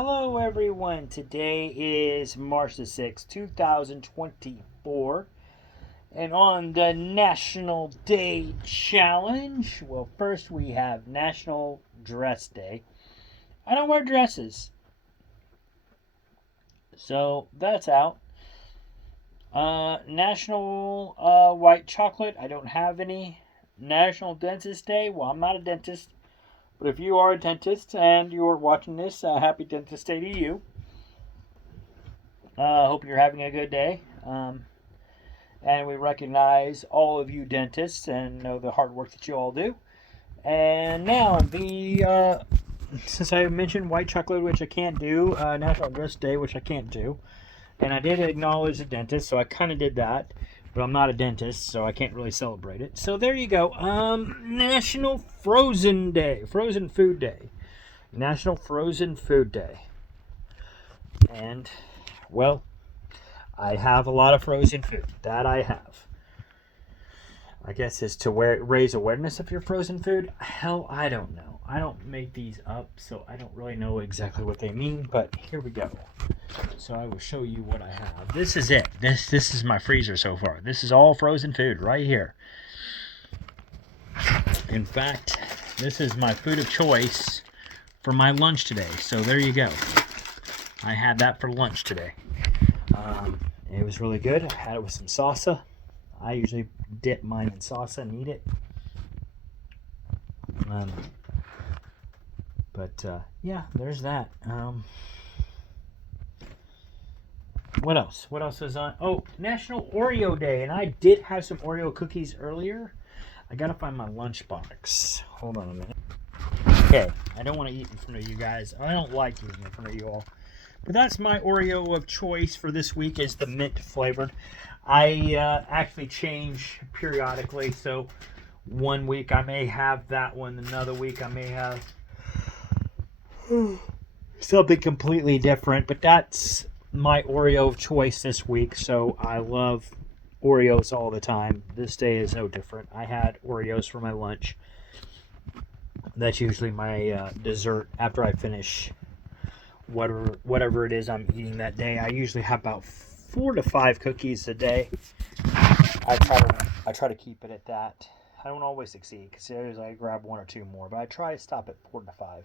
Hello, everyone. Today is March the 6th, 2024. And on the National Day Challenge, well, first we have National Dress Day. I don't wear dresses, so that's out. National White Chocolate, I don't have any. National Dentist Day, well, I'm not a dentist. But if you are a dentist and you're watching this, happy Dentist Day to you. Hope you're having a good day. And we recognize all of you dentists and know the hard work that you all do. And now, since I mentioned white chocolate, which I can't do, National Dress Day, which I can't do, and I did acknowledge the dentist, so I kind of did that. But I'm not a dentist, so I can't really celebrate it. So there you go. National Frozen Day, Frozen Food Day, National Frozen Food Day, and well, I have a lot of frozen food. That I have. I guess is to raise awareness of your frozen food. Hell, I don't know. I don't make these up, so I don't really know exactly what they mean. But here we go. So I will show you what I have. This is it. This is my freezer so far. This is all frozen food right here. In fact, this is my food of choice for my lunch today. So there you go. I had that for lunch today. It was really good. I had it with some salsa. I usually dip mine in salsa and eat it. Yeah, there's that. What else? What else is on? Oh, National Oreo Day, and I did have some Oreo cookies earlier. I gotta find my lunchbox. Hold on a minute. Okay, I don't want to eat in front of you guys. I don't like eating in front of you all. But that's my Oreo of choice for this week is the mint flavored. I actually change periodically, so one week I may have that one, another week I may have something completely different, but that's my Oreo of choice this week, so I love Oreos all the time. This day is no different. I had Oreos for my lunch. That's usually my dessert after I finish whatever it is I'm eating that day. I usually have about 4 to 5 cookies a day. I try to keep it at that. I don't always succeed because usually I grab 1 or 2 more, but I try to stop at 4 to 5.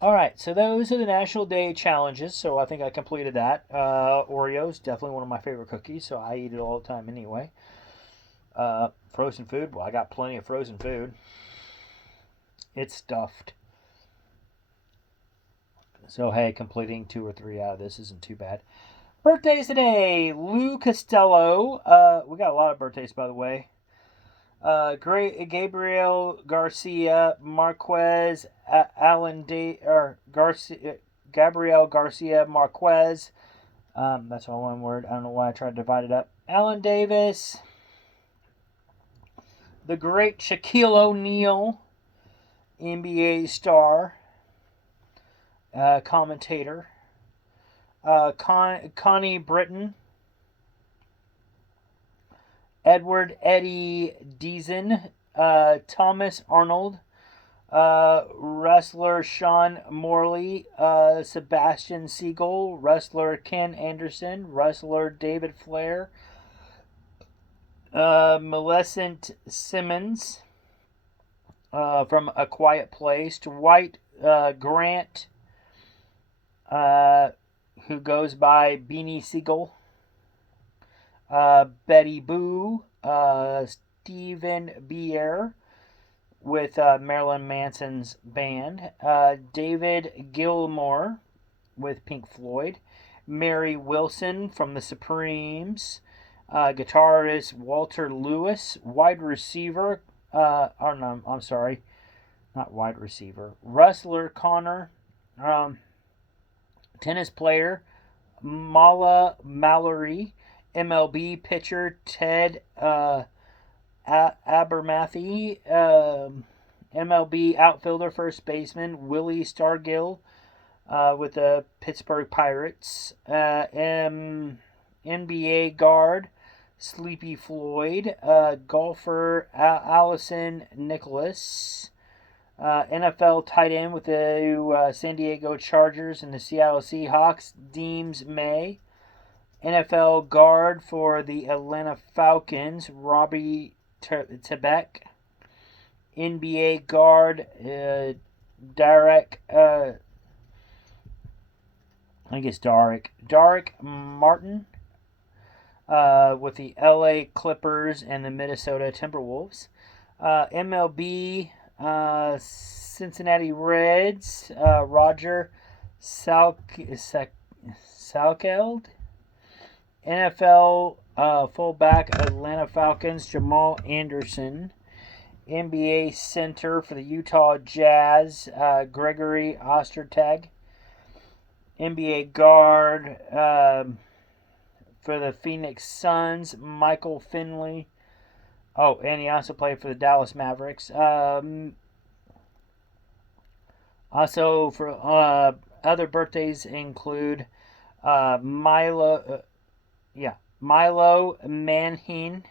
All right, so those are the National Day challenges. So I think I completed that. Oreos, definitely one of my favorite cookies, so I eat it all the time anyway. Frozen food, well, I got plenty of frozen food. It's stuffed. So, hey, completing 2 or 3 out of this isn't too bad. Birthdays today. Lou Costello. We got a lot of birthdays, by the way. Gabriel Garcia Marquez. Gabriel Garcia Marquez. That's all one word. I don't know why I tried to divide it up. Alan Davis. The great Shaquille O'Neal. NBA star. Commentator. Connie Britton. Edward Eddie Deason. Thomas Arnold. Wrestler Sean Morley. Sebastian Siegel. Wrestler Ken Anderson. Wrestler David Flair. Millicent Simmons. From A Quiet Place. Dwight Grant. Who goes by Beanie Siegel. Betty Boo. Stephen Bier with Marilyn Manson's band. David Gilmour with Pink Floyd. Mary Wilson from the Supremes. Guitarist Walter Lewis. Wide receiver. I'm sorry. Not wide receiver. Wrestler Connor. Tennis player Mala Mallory, MLB pitcher Ted Abernathy, MLB outfielder first baseman Willie Stargill with the Pittsburgh Pirates, NBA guard Sleepy Floyd, golfer Allison Nicholas, NFL tight end with the San Diego Chargers and the Seattle Seahawks, Deems May. NFL guard for the Atlanta Falcons, Robbie Tebek. NBA guard, Derek, Derek Martin, with the LA Clippers and the Minnesota Timberwolves. MLB, Cincinnati Reds, Roger Salkeld. NFL fullback, Atlanta Falcons, Jamal Anderson. NBA center for the Utah Jazz, Gregory Ostertag. NBA guard for the Phoenix Suns, Michael Finley. Oh, and he also played for the Dallas Mavericks. Also, for other birthdays include Milo Manham,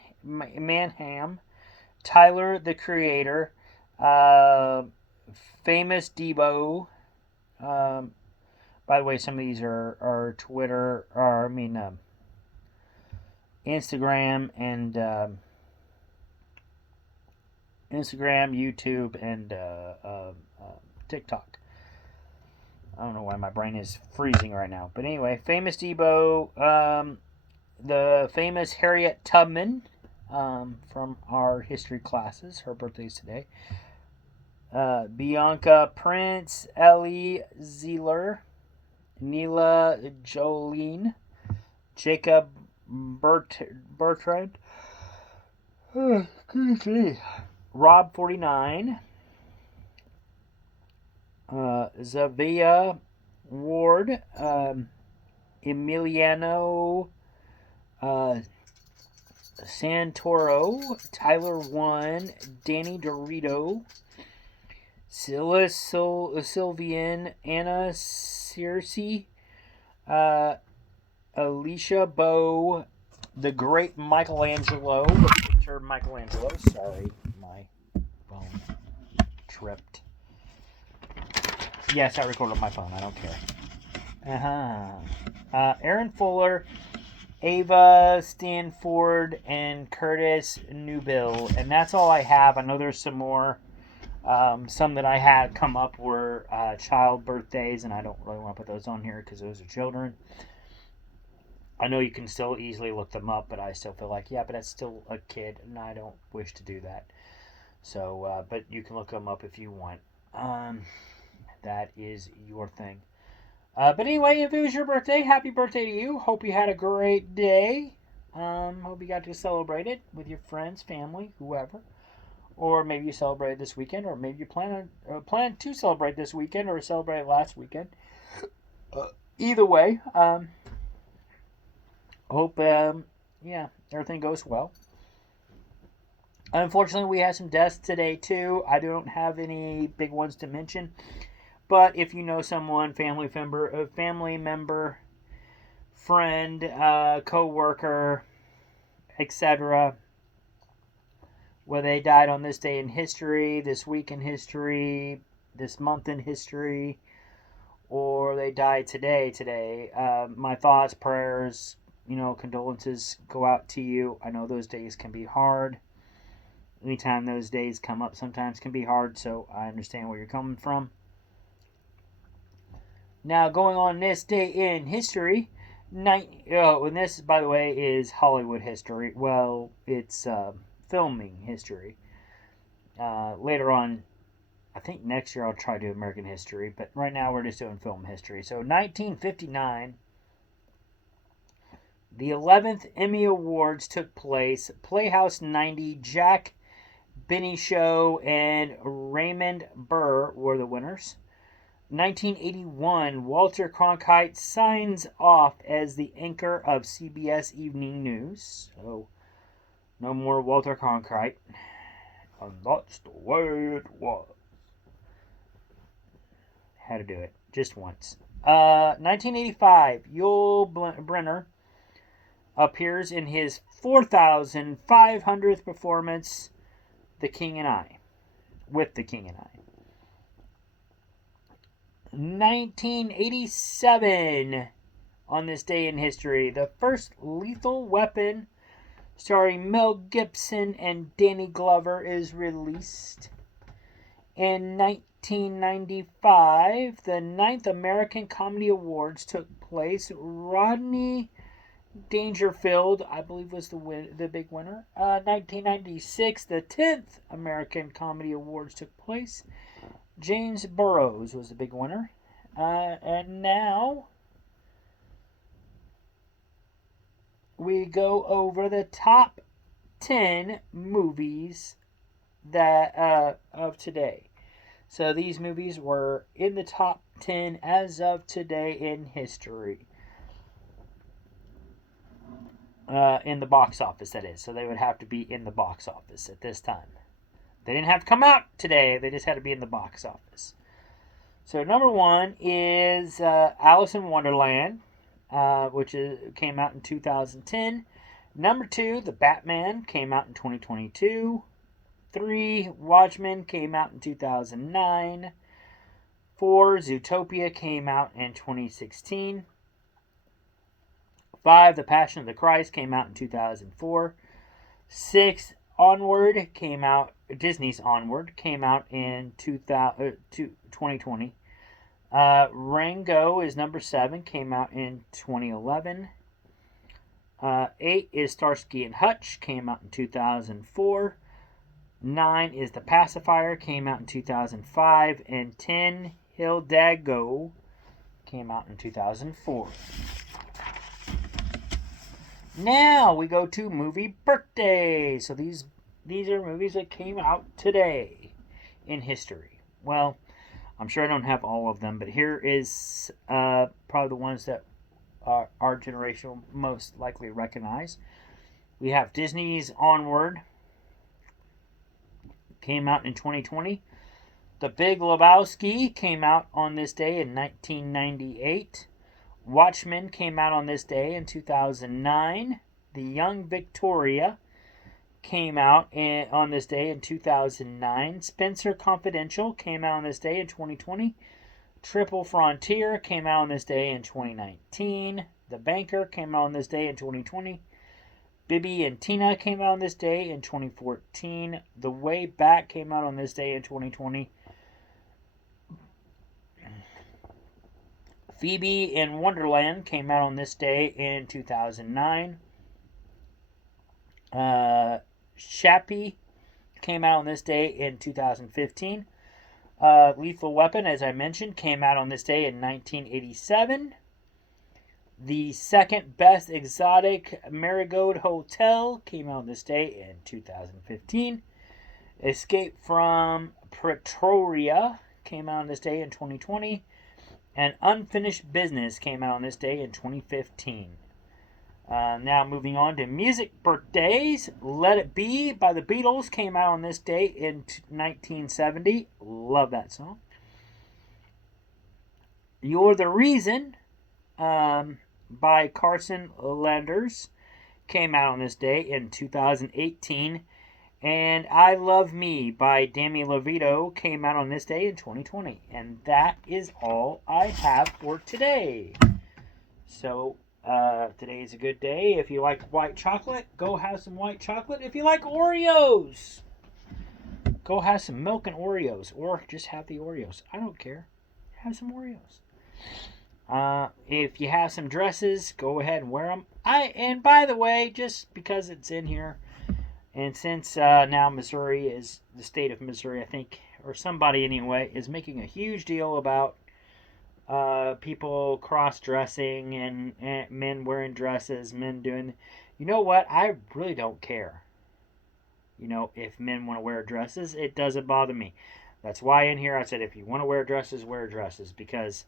Tyler the Creator, Famous Debo. By the way, some of these are Twitter, or Instagram and YouTube, and TikTok. I don't know why my brain is freezing right now, but anyway, Famous Debo, the famous Harriet Tubman, from our history classes. Her birthday's today. Bianca Prince, Ellie Zeeler, Neela Jolene, Jacob Bertrand, Rob 49, Zavia Ward, Emiliano Santoro, Tyler 1, Danny Dorito, Sylvian, Anna Searcy, Alicia Bow, the great Michelangelo, painter Michelangelo. Sorry, my phone tripped. Yes, I recorded on my phone. I don't care. Aaron Fuller, Ava Stanford, and Curtis Newbill. And that's all I have. I know there's some more. Some that I had come up were child birthdays, and I don't really want to put those on here because those are children. I know you can still easily look them up, but I still feel like, yeah, but that's still a kid, and I don't wish to do that. So, but you can look them up if you want. That is your thing. But anyway, if it was your birthday, happy birthday to you. Hope you had a great day. Hope you got to celebrate it with your friends, family, whoever. Or maybe you celebrated this weekend, or maybe you plan to celebrate this weekend, or celebrate last weekend. Either way, hope everything goes well. Unfortunately, we had some deaths today too. I don't have any big ones to mention, but if you know someone, family member, friend, co-worker, etc., whether they died on this day in history, this week in history, this month in history, or they died today, my thoughts, prayers, condolences go out to you. I know those days can be hard. Anytime those days come up sometimes can be hard, so I understand where you're coming from. Now, going on this day in history, and this, by the way, is Hollywood history. Well, it's filming history. Later on, I think next year I'll try to do American history, but right now we're just doing film history. So 1959, the 11th Emmy Awards took place. Playhouse 90, Jack Benny Show, and Raymond Burr were the winners. 1981, Walter Cronkite signs off as the anchor of CBS Evening News. So, no more Walter Cronkite. And that's the way it was. Had to do it. Just once. 1985, Yul Brynner appears in his 4,500th performance, The King and I. With The King and I. 1987, on this day in history, the first Lethal Weapon, starring Mel Gibson and Danny Glover, is released. In 1995, the 9th American Comedy Awards took place. Rodney Dangerfield, I believe, was the big winner. 1996, the 10th American Comedy Awards took place. James Burrows was the big winner. And now we go over the top 10 movies that of today. So these movies were in the top 10 as of today in history. In the box office, that is. So they would have to be in the box office at this time. They didn't have to come out today. They just had to be in the box office. So number one is Alice in Wonderland, which came out in 2010. Number two, The Batman, came out in 2022. 3, Watchmen, came out in 2009. 4, Zootopia, came out in 2016. 5, The Passion of the Christ, came out in 2004. 6, Onward, came out, Disney's Onward, came out in 2020. Rango is number 7, came out in 2011. 8 is Starsky and Hutch, came out in 2004. 9 is The Pacifier, came out in 2005. And 10, Hildago, came out in 2004. Now we go to movie birthdays. So these are movies that came out today in history. Well, I'm sure I don't have all of them, but here is probably the ones that our generation will most likely recognize. We have Disney's Onward, came out in 2020. The Big Lebowski came out on this day in 1998. Watchmen came out on this day in 2009. The Young Victoria came out on this day in 2009. Spencer Confidential came out on this day in 2020. Triple Frontier came out on this day in 2019. The Banker came out on this day in 2020. Bibby and Tina came out on this day in 2014. The Way Back came out on this day in 2020. Phoebe in Wonderland came out on this day in 2009. Chappie came out on this day in 2015. Lethal Weapon, as I mentioned, came out on this day in 1987. The Second Best Exotic, Marigold Hotel, came out on this day in 2015. Escape from Pretoria came out on this day in 2020. And Unfinished Business came out on this day in 2015. Now moving on to music birthdays. Let It Be by the Beatles came out on this day in 1970. Love that song. You're the Reason by Carson Landers came out on this day in 2018. And I Love Me by Demi Lovato came out on this day in 2020. And that is all I have for today. So, today is a good day. If you like white chocolate, go have some white chocolate. If you like Oreos, go have some milk and Oreos. Or just have the Oreos. I don't care. Have some Oreos. If you have some dresses, go ahead and wear them. And by the way, just because it's in here, and since now Missouri is the state of Missouri, I think, or somebody anyway, is making a huge deal about people cross-dressing and men wearing dresses, men doing... You know what? I really don't care. You know, if men want to wear dresses, it doesn't bother me. That's why in here I said if you want to wear dresses, wear dresses. Because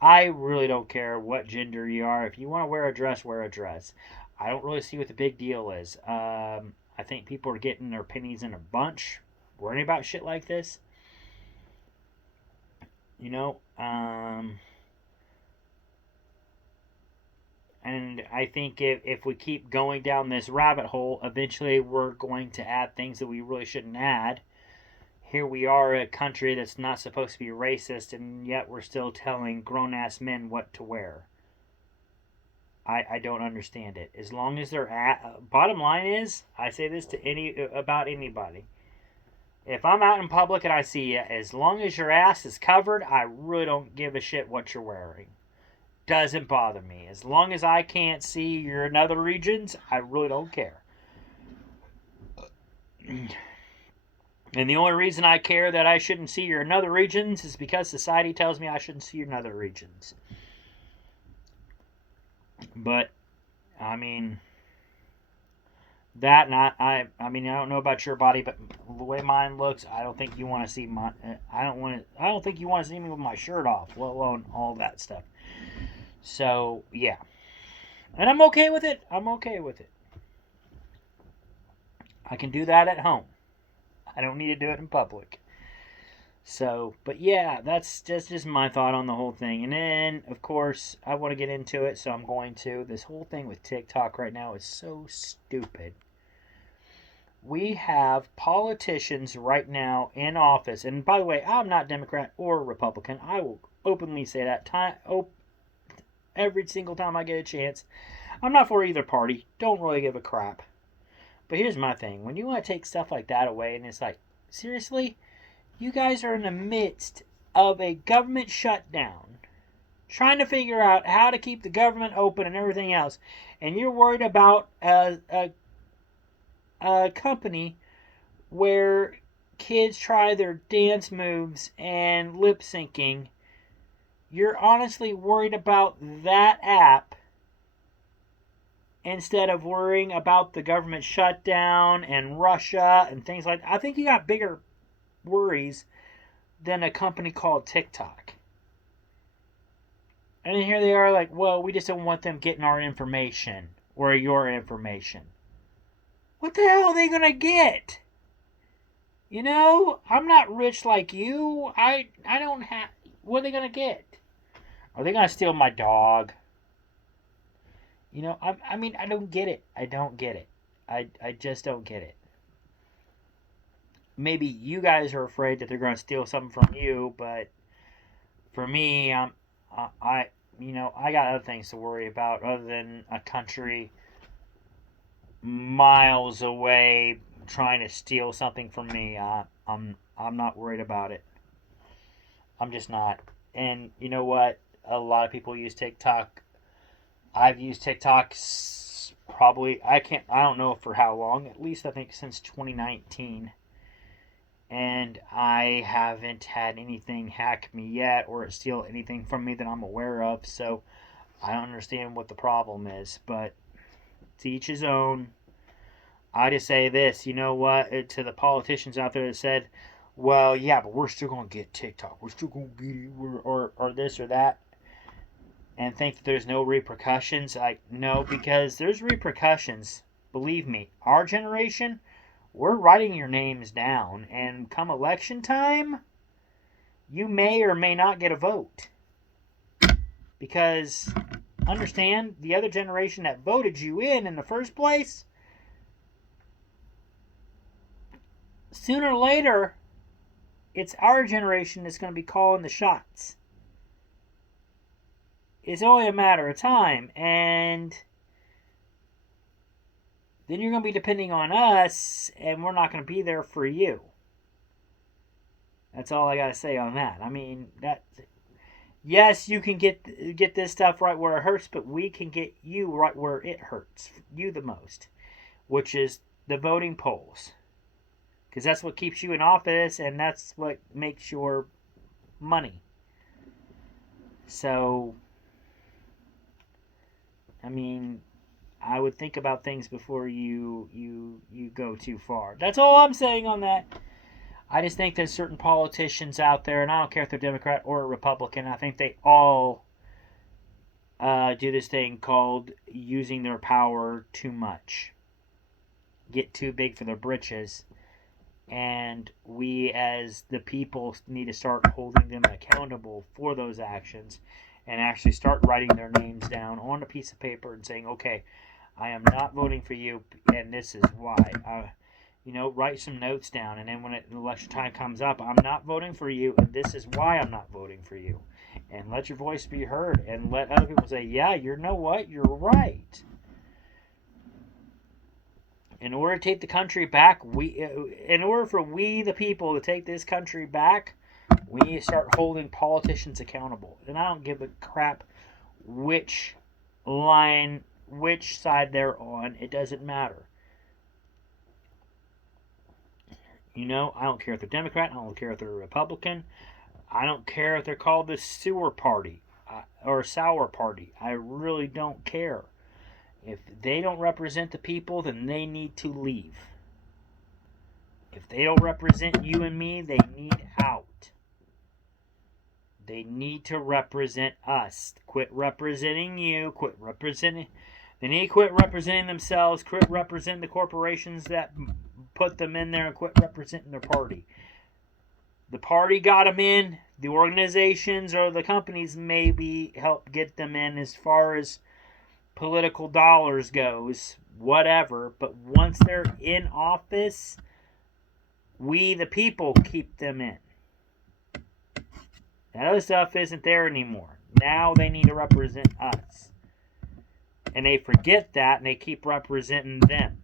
I really don't care what gender you are. If you want to wear a dress, wear a dress. I don't really see what the big deal is. I think people are getting their pennies in a bunch worrying about shit like this. You know, and I think if we keep going down this rabbit hole, eventually we're going to add things that we really shouldn't add. here we are, a country that's not supposed to be racist, and yet we're still telling grown-ass men what to wear. I don't understand it. As long as they're bottom line is, I say this to about anybody. If I'm out in public and I see you, as long as your ass is covered, I really don't give a shit what you're wearing. Doesn't bother me. As long as I can't see your in other regions, I really don't care. And the only reason I care that I shouldn't see your in other regions is because society tells me I shouldn't see your in other regions. But, I mean, that, and I don't know about your body, but the way mine looks, I don't think you want to see my. I don't think you want to see me with my shirt off, let alone all that stuff. So yeah, and I'm okay with it. I'm okay with it. I can do that at home. I don't need to do it in public. So, but yeah, that's just my thought on the whole thing. And then, of course, I want to get into it, so I'm going to. This whole thing with TikTok right now is so stupid. We have politicians right now in office, and by the way, I'm not Democrat or Republican. I will openly say that every single time I get a chance. I'm not for either party. Don't really give a crap. But here's my thing. When you want to take stuff like that away, and it's like, seriously? You guys are in the midst of a government shutdown, trying to figure out how to keep the government open and everything else, and you're worried about a company where kids try their dance moves and lip syncing. You're honestly worried about that app instead of worrying about the government shutdown and Russia and things like that. I think you got bigger worries than a company called TikTok. And then here they are like, well, we just don't want them getting our information or your information. What the hell are they going to get? You know, I'm not rich like you. I don't have... What are they going to get? Are they going to steal my dog? You know, I mean, I don't get it. I don't get it. I just don't get it. Maybe you guys are afraid that they're going to steal something from you, but for me, I got other things to worry about other than a country miles away trying to steal something from me. I'm not worried about it. I'm just not. And you know what? A lot of people use TikTok. I've used TikTok probably, I don't know for how long, at least I think since 2019. And I haven't had anything hack me yet or steal anything from me that I'm aware of. So I don't understand what the problem is. But to each his own. I just say this, you know what, to the politicians out there that said, well, yeah, but we're still going to get TikTok. We're still going to get it, or this or that. And think that there's no repercussions. Like, no, because there's repercussions. Believe me, our generation, we're writing your names down. And come election time, you may or may not get a vote. Because, understand, the other generation that voted you in the first place, sooner or later, it's our generation that's going to be calling the shots. It's only a matter of time, and then you're going to be depending on us, and we're not going to be there for you. That's all I got to say on that. I mean, yes, you can get this stuff right where it hurts, but we can get you right where it hurts you the most, which is the voting polls. Because that's what keeps you in office, and that's what makes your money. So, I mean, I would think about things before you go too far. That's all I'm saying on that. I just think there's certain politicians out there, and I don't care if they're Democrat or Republican, I think they all do this thing called using their power too much. Get too big for their britches. And we as the people need to start holding them accountable for those actions and actually start writing their names down on a piece of paper and saying, okay, I am not voting for you, and this is why. write some notes down, and then when election time comes up, I'm not voting for you, and this is why I'm not voting for you. And let your voice be heard, and let other people say, yeah, you know what, you're right. In order to take the country back, in order for we, the people, to take this country back, we need to start holding politicians accountable. And I don't give a crap which side they're on. It doesn't matter. I don't care if they're Democrat. I don't care if they're Republican. I don't care if they're called the sewer party or sour party. I really don't care. If they don't represent the people, then they need to leave. If they don't represent you and me, they need out. They need to represent us. Quit representing you. They need to quit representing themselves. Quit representing the corporations that put them in there, and quit representing their party. The party got them in. The organizations or the companies maybe help get them in as far as political dollars goes, whatever. But once they're in office, we, the people, keep them in. That other stuff isn't there anymore. Now they need to represent us. And they forget that, and they keep representing them.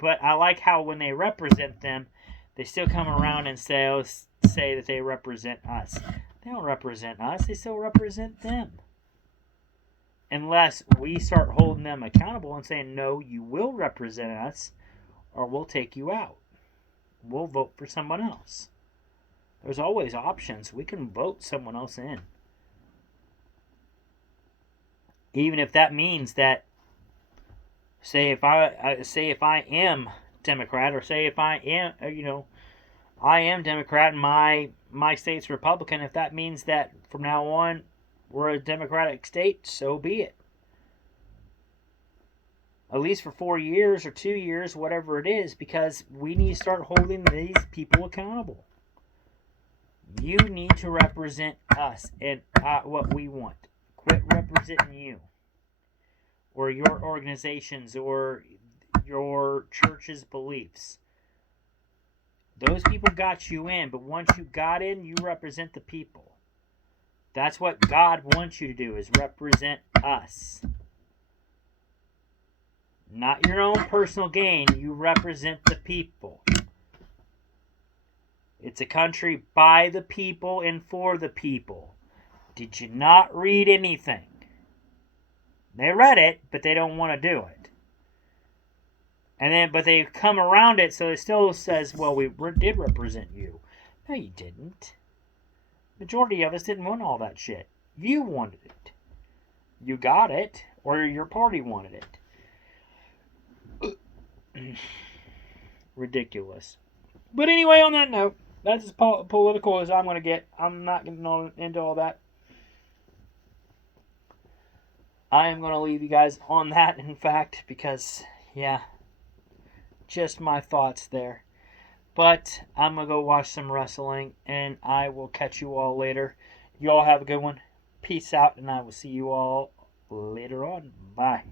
But I like how when they represent them, they still come around and say that they represent us. They don't represent us. They still represent them. Unless we start holding them accountable and saying, no, you will represent us, or we'll take you out. We'll vote for someone else. There's always options. We can vote someone else in. Even if that means that, say if I am Democrat, or say if I am, I am Democrat and my state's Republican, if that means that from now on we're a Democratic state, so be it. At least for 4 years or 2 years, whatever it is, because we need to start holding these people accountable. You need to represent us and what we want. Quit representing you or your organizations or your church's beliefs. Those people got you in, but once you got in, you represent the people. That's what God wants you to do, is represent us. Not your own personal gain. You represent the people. It's a country by the people and for the people. Did you not read anything? They read it, but they don't want to do it. But they come around it, so it still says, well, we did represent you. No, you didn't. Majority of us didn't want all that shit. You wanted it. You got it, or your party wanted it. Ridiculous. But anyway, on that note, that's as political as I'm going to get. I'm not getting into all that. I am going to leave you guys on that, in fact, because, yeah, just my thoughts there. But I'm going to go watch some wrestling, and I will catch you all later. You all have a good one. Peace out, and I will see you all later on. Bye.